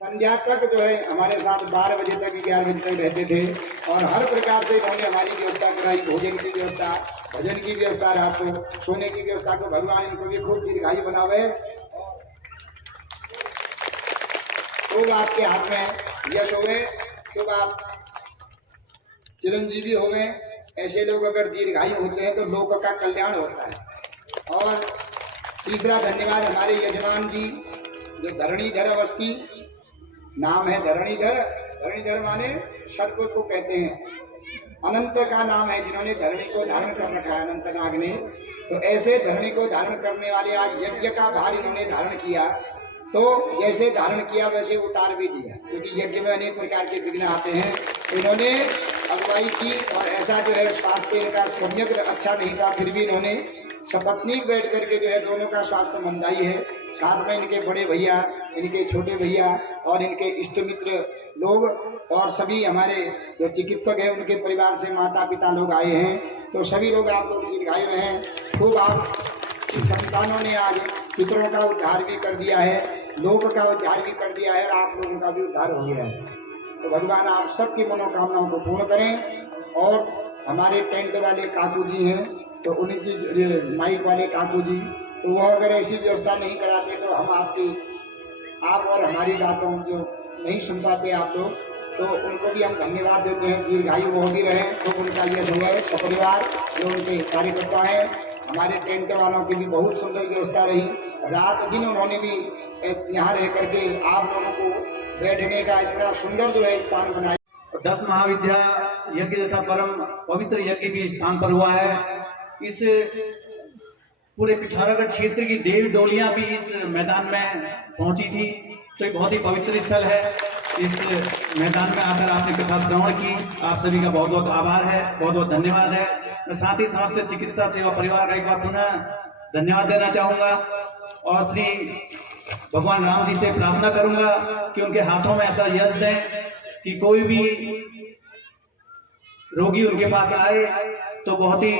संध्या तक जो है हमारे साथ 12 बजे तक 11 बजे तक रहते थे और हर प्रकार से इन्होंने हमारी व्यवस्था कराई, भोजन की व्यवस्था, भजन की व्यवस्था, रात को सोने की व्यवस्था को भगवान इनको भी खूब दीर्घायु बनावे। खूब आपके हाथ में यश होवे, खूब आप चिरंजीवी होवे। ऐसे लोग अगर दीर्घायु होते हैं तो लोक का कल्याण होता है। और तीसरा धन्यवाद हमारे यजमान जी जो धरणीधर अवस्थी, नाम है धरणीधर। धरणीधर माने सर्प को कहते हैं, अनंत का नाम है जिन्होंने धरणी को धारण कर रखा है, अनंत नाग ने। तो ऐसे धरणी को धारण करने वाले आज यज्ञ का भार इन्होंने धारण किया। तो जैसे धारण किया वैसे उतार भी दिया, क्योंकि यज्ञ में अनेक प्रकार के विघ्न आते हैं। इन्होंने अगुवाई की और ऐसा जो है स्वास्थ्य इनका सम्यक अच्छा नहीं था, फिर भी इन्होंने सपत्नीक बैठ करके जो है दोनों का स्वास्थ्य मंदाई है। साथ में इनके बड़े भैया, इनके छोटे भैया और इनके इष्ट मित्र लोग और सभी हमारे जो चिकित्सक हैं उनके परिवार से माता पिता लोग आए हैं। तो सभी लोग आप लोग दीर्घायु रहें। खूब आप की संतानों ने आज पितरों का उद्धार भी कर दिया है, लोक का उद्धार भी कर दिया है और आप लोगों का भी उद्धार हो गया है। तो भगवान आप सबकी मनोकामनाओं को पूर्ण करें। और हमारे टेंट वाले काकू जी हैं, तो उनकी माइक वाले काकू जी, तो वह अगर ऐसी व्यवस्था नहीं कराते तो हम आप और हमारी बातों जो नहीं सुन पाते आप लोग, तो उनको भी हम धन्यवाद देते हैं। दीर्घायु वो भी रहे, तो उनका यह जो है सपरिवार जो उनके कार्यकर्ता हैं। हमारे टेंट वालों की भी बहुत सुंदर व्यवस्था रही, रात दिन उन्होंने भी यहाँ रह करके आप लोगों को बैठने का इतना सुंदर जो है स्थान बनाया। 10 महाविद्या यज्ञ जैसा परम पवित्र यज्ञ भी स्थान पर हुआ है। इस पूरे पिथौरागढ़ क्षेत्र की देवी डोलियां भी इस मैदान में पहुंची थी, तो एक बहुत ही पवित्र स्थल है। इस मैदान में आकर आपने कथा श्रवण की, आप सभी का बहुत बहुत आभार है, बहुत बहुत धन्यवाद है। मैं साथ ही समस्त चिकित्सा सेवा परिवार का एक बार पुनः धन्यवाद देना चाहूंगा और श्री भगवान राम जी से प्रार्थना करूंगा कि उनके हाथों में ऐसा यश दें कि कोई भी रोगी उनके पास आए तो बहुत ही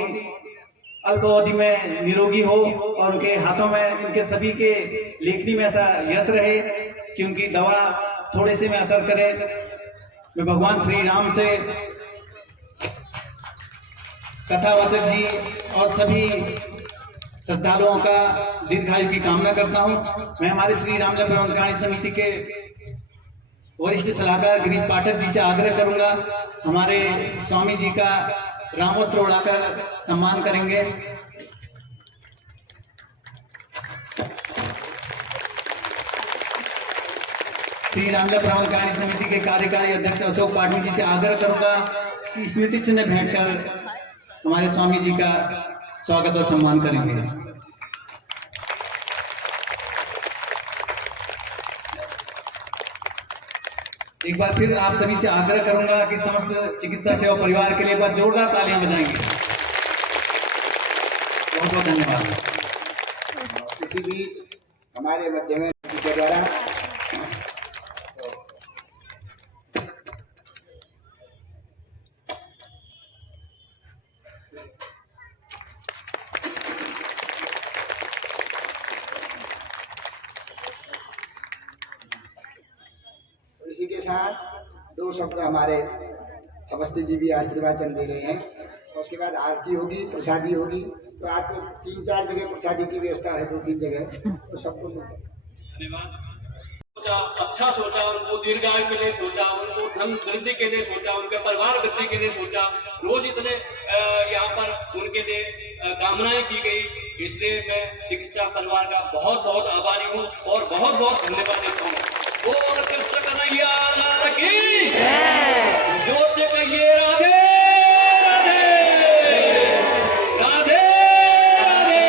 अल्प अवधि में निरोगी हो और उनके हाथों में, इनके सभी के लेखनी में ऐसा यश रहे कि उनकी दवा थोड़े से में असर करे। मैं भगवान श्री राम से, कथावाचक जी और सभी श्रद्धालुओं का दीर्घायु की कामना करता हूं। मैं हमारे श्री रामजन्म प्रबंधकारिणी समिति के वरिष्ठ सलाहकार गिरीश पाठक जी से आग्रह करूंगा, हमारे स्वामी जी का रामवस्त्र उड़ाकर सम्मान करेंगे। श्री रामजन्म प्रबंधकारिणी समिति के कार्यकारी अध्यक्ष अशोक पाठक जी से आग्रह करूंगा कि स्मृति चिन्ह भेंट कर हमारे स्वामी जी का स्वागत और सम्मान करेंगे। एक बार फिर आप सभी से आग्रह करूंगा कि समस्त चिकित्सा सेवा परिवार के लिए एक बार जोरदार तालियां बजाएंगे। बहुत बहुत धन्यवाद। इसी बीच हमारे मध्य में के द्वारा इसी के साथ 2 शब्द हमारे अवस्थी जी भी आशीर्वाचन दे रहे हैं। उसके बाद आरती होगी, प्रसादी होगी। तो आज तो 3-4 जगह प्रसादी की व्यवस्था है, 2-3 जगह, तो सबको धन्यवाद। अच्छा सोचा, उनको दीर्घायु के लिए सोचा, उनको धन वृद्धि के लिए सोचा, उनके परिवार वृद्धि के लिए सोचा। रोज इतने यहाँ पर उनके लिए कामनाएं की गई, इसलिए मैं चिकित्सा परिवार का बहुत बहुत आभारी हूँ और बहुत बहुत धन्यवाद देता हूँ। और कृष्ण कन्हैया लाल की जोर से कहिए राधे राधे राधे राधे।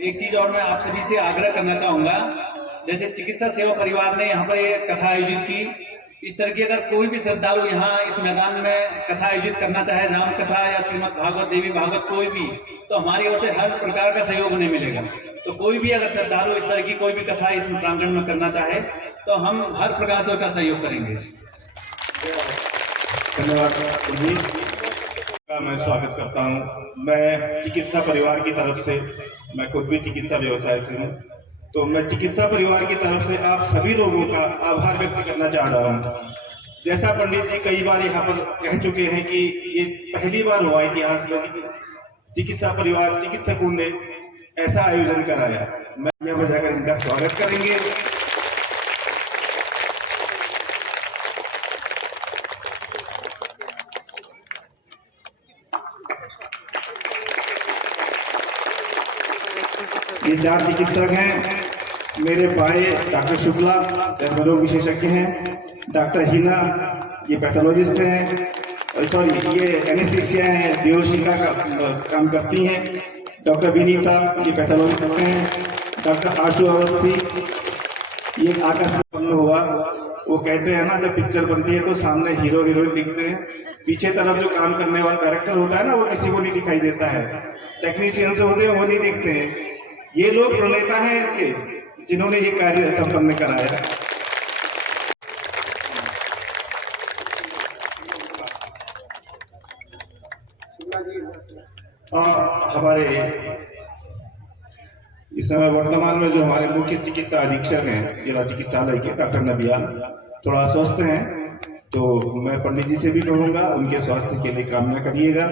एक चीज और मैं आप सभी से आग्रह करना चाहूंगा, जैसे चिकित्सा सेवा परिवार ने यहाँ पर एक कथा आयोजित की, इस तरह की अगर कोई भी श्रद्धालु यहाँ इस मैदान में कथा आयोजित करना चाहे, राम कथा या श्रीमद् भागवत, देवी भागवत कोई भी, तो हमारी ओर से हर प्रकार का सहयोग उन्हें मिलेगा। तो कोई भी अगर श्रद्धालु इस तरह की कोई भी कथा इस प्रांगण में करना चाहे तो हम हर प्रकार से उसका सहयोग करेंगे। धन्यवाद का मैं स्वागत करता हूं। मैं चिकित्सा परिवार की तरफ से, मैं खुद भी चिकित्सा व्यवसाय से हूं, तो मैं चिकित्सा परिवार की तरफ से आप सभी लोगों का आभार व्यक्त करना चाह रहा हूँ। जैसा पंडित जी कई बार यहाँ पर कह चुके हैं कि ये पहली बार हुआ इतिहास में चिकित्सा परिवार चिकित्सकों ने ऐसा आयोजन कराया। मैं बजाकर इनका स्वागत करेंगे। ये 4 चिकित्सक हैं। मेरे भाई डॉक्टर शुक्ला रोग विशेषज्ञ हैं, डॉक्टर हिना ये पैथोलॉजिस्ट हैं, सॉरी ये एनेस्थीसिया हैं, बेहोशिका का काम करती हैं, डॉक्टर विनीता ये पैथोलॉजिस्ट हैं, डॉक्टर आशु अवस्थी ये आकस्मिक हुआ। वो कहते हैं ना जब पिक्चर बनती है तो सामने हीरो हीरोइन दिखते हैं, पीछे तरफ जो काम करने वाला डायरेक्टर होता है ना वो किसी को नहीं दिखाई देता है, टेक्नीशियंस होते हैं वो नहीं दिखते हैं। ये लोग प्रणेता हैं इसके, जिन्होंने ये कार्य संपन्न कराया। हमारे इस समय वर्तमान में जो हमारे मुख्य चिकित्सा अधीक्षक हैं जिला चिकित्सालय के डॉक्टर नबियाल थोड़ा अस्वस्थ हैं, तो मैं पंडित जी से भी कहूँगा उनके स्वास्थ्य के लिए कामना करिएगा।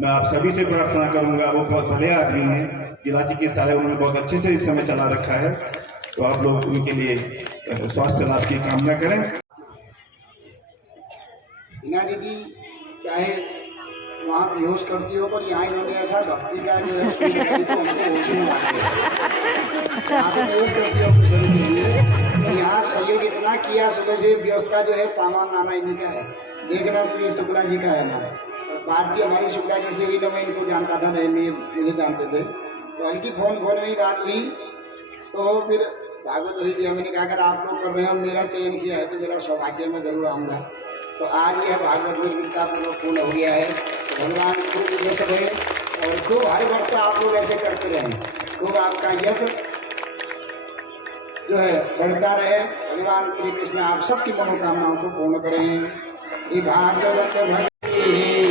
मैं आप सभी से प्रार्थना करूँगा, वो बहुत भले आदमी हैं, जिला चिकित्सालय उन्होंने बहुत अच्छे से इस समय चला रखा है, तो आप लोग उनके लिए स्वास्थ्य लाभ की कामना करें। हिना दीदी चाहे वहाँ बेहोश करती हो, पर यहाँ इन्होंने ऐसा भक्ति का जो है तो हमको होश में लाते हैं। यहाँ से बेहोश करती हो कुशल के लिए, तो यहाँ सहयोग इतना किया सुबह से, व्यवस्था जो है सामान लाना इन्हीं का है, देखना श्री शुक्ला जी का है हमारा। और बात भी हमारी शुक्ला जी से हुई, तो मैं इनको जानता था, नहीं मुझे जानते थे, तो हल्की फोन में बात हुई, तो फिर भागवत हुई थी। हमने कहा अगर आप लोग कर रहे हैं, मेरा चयन किया है तो मेरा सौभाग्य मैं जरूर आऊँगा। तो आज यह भागवत निर्मिता पूर्ण हो गया है, तो भगवान खूब यश है और खूब हर वर्ष आप लोग ऐसे करते रहें, खूब आपका यश जो है बढ़ता रहे। भगवान श्री कृष्ण आप सबकी मनोकामनाओं को पूर्ण करें। श्री भागवत श्री